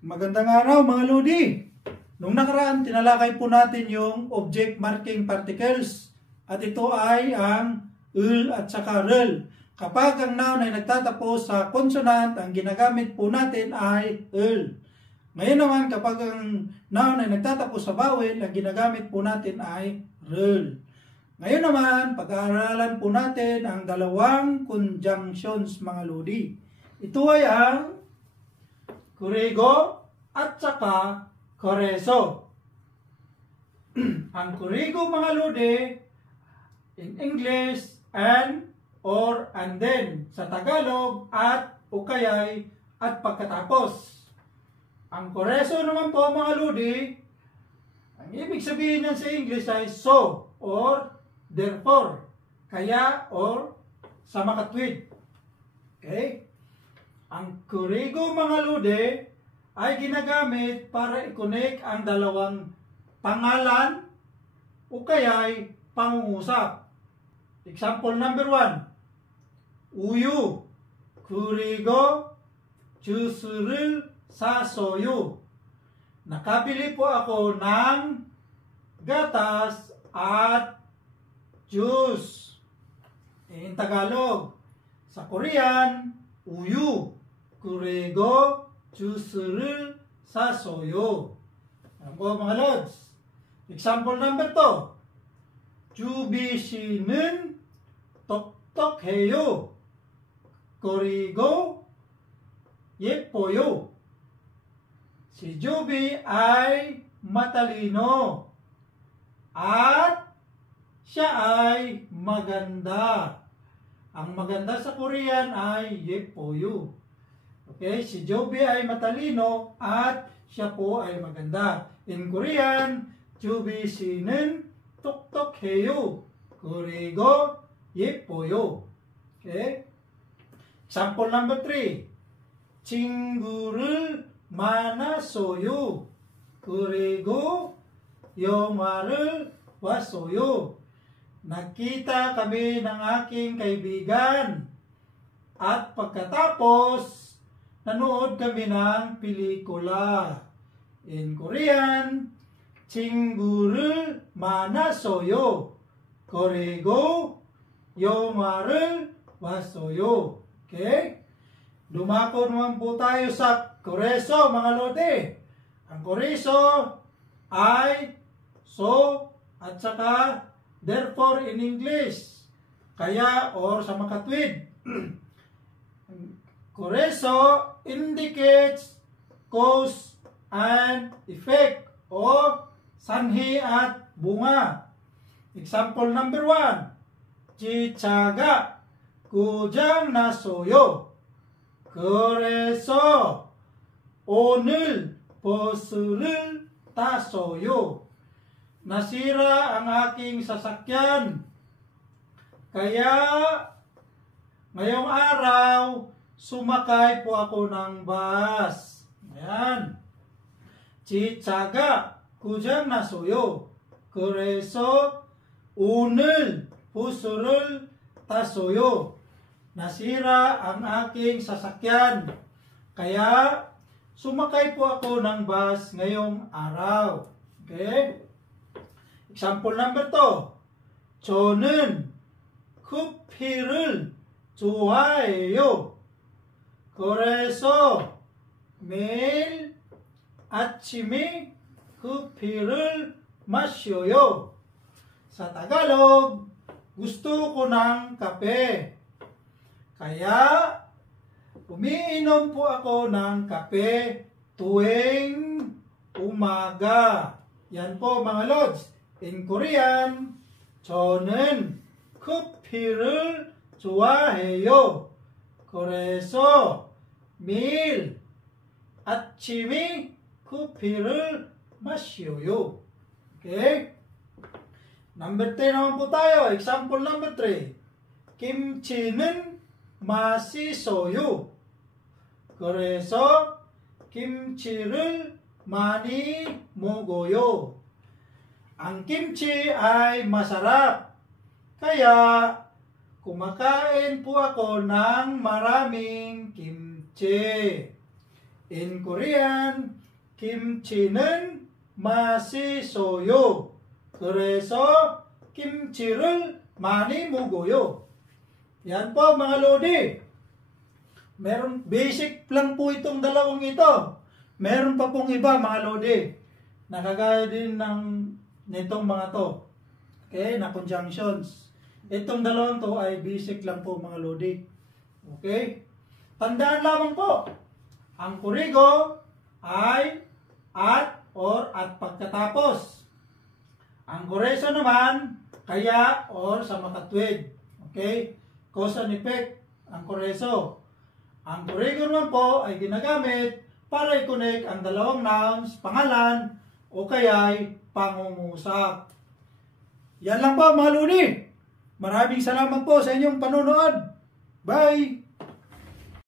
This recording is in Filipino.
Magandang araw mga Lodi! Nung nakaraan, tinalakay po natin yung object marking particles. At ito ay ang ul at saka rel. Kapag ang noun ay nagtatapos sa consonant, ang ginagamit po natin ay ul. Ngayon naman, kapag ang noun ay nagtatapos sa vowel, ang ginagamit po natin ay rel. Ngayon naman, pag-aaralan po natin ang dalawang conjunctions mga Lodi. Ito ay ang kurigo at saka koreso. Ang kurigo mga Lodi, in English, and, or, and then. Sa Tagalog, at, ukayay, at pagkatapos. Ang koreso naman po mga Lodi, ang ibig sabihin niyan sa English ay so, or, therefore, kaya, or, sa makatwid. Okay? Ang kurigo mga Lodi ay ginagamit para i-connect ang dalawang pangalan o kaya'y pangungusap. Example number 1. 우유, 그리고 주스를 사서요. Nakabili po ako ng gatas at juice. In Tagalog. Sa Korean, 우유, 그리고 주스를 사서요. Ano po mga lods? Example number 2. 주비 씨는 똑똑해요. 그리고 예뻐요. Si Juby ay matalino at siya ay maganda. Ang maganda sa Korean ay 예뻐요. Okay, si Juby ay matalino at siya po ay maganda. In Korean, Juby 씨는 똑똑해요. 그리고 예뻐요. Okay? Example number 3. 친구를 만났어요. 그리고 영화를 봤어요. Nakita kami ng aking kaibigan at pagkatapos nanood kami ng pelikula. In Korean, 친구를 만났어요. 그리고 영화를 봤어요. Okay? Dumako naman po tayo sa koreso mga Lodi. Ang koreso ay so at saka therefore in English. Kaya or sa makatwid. Koreso indicates cause and effect o sanhi at bunga. Example number 1. 지차가 고장 났어요. 그래서 오늘 버스를 탔어요. Nasira ang aking sasakyan. Kaya ngayong araw, sumakay po ako ng bus. Ayan. 지차가 고장 났어요. 그래서 오늘 버스를 탔어요. Nasira ang aking sasakyan. Kaya sumakay po ako ng bus ngayong araw. Okay? Example number 2. 저는 커피를 좋아해요. 그래서 매일 아침에 커피를 마셔요. Sa Tagalog, gusto ko ng kape. Kaya umiinom po ako ng kape tuwing umaga. Yan po mga lods. In Korean, 저는 커피를 좋아해요. 그래서 매일 아침에 커피를 마셔요. Okay? Number 10 naman po tayo. Example number 3. 김치는 맛있어요. 그래서 김치를 많이 먹어요. Ang kimchi ay masarap. Kaya kumakain po ako ng maraming kimchi. In Korean, 김치는 맛있어요. 그래서 김치를 많이 먹어요. Yan po mga Lodi. Meron, basic lang po itong dalawang ito. Meron pa pong iba mga Lodi. Nakagaya din nitong mga to. Okay, na conjunctions. Itong dalawang to ay basic lang po mga Lodi. Okay? Tandaan lamang po. Ang kurigo ay at or at pagkatapos. Ang koreso naman, kaya or sa makatwid. Okay? Cause and effect, ang koreso. Ang kurigo naman po ay ginagamit para i-connect ang dalawang nouns, pangalan, o kaya'y pangungusap. Yan lang po mga Lodi. Maraming salamat po sa inyong panonood. Bye!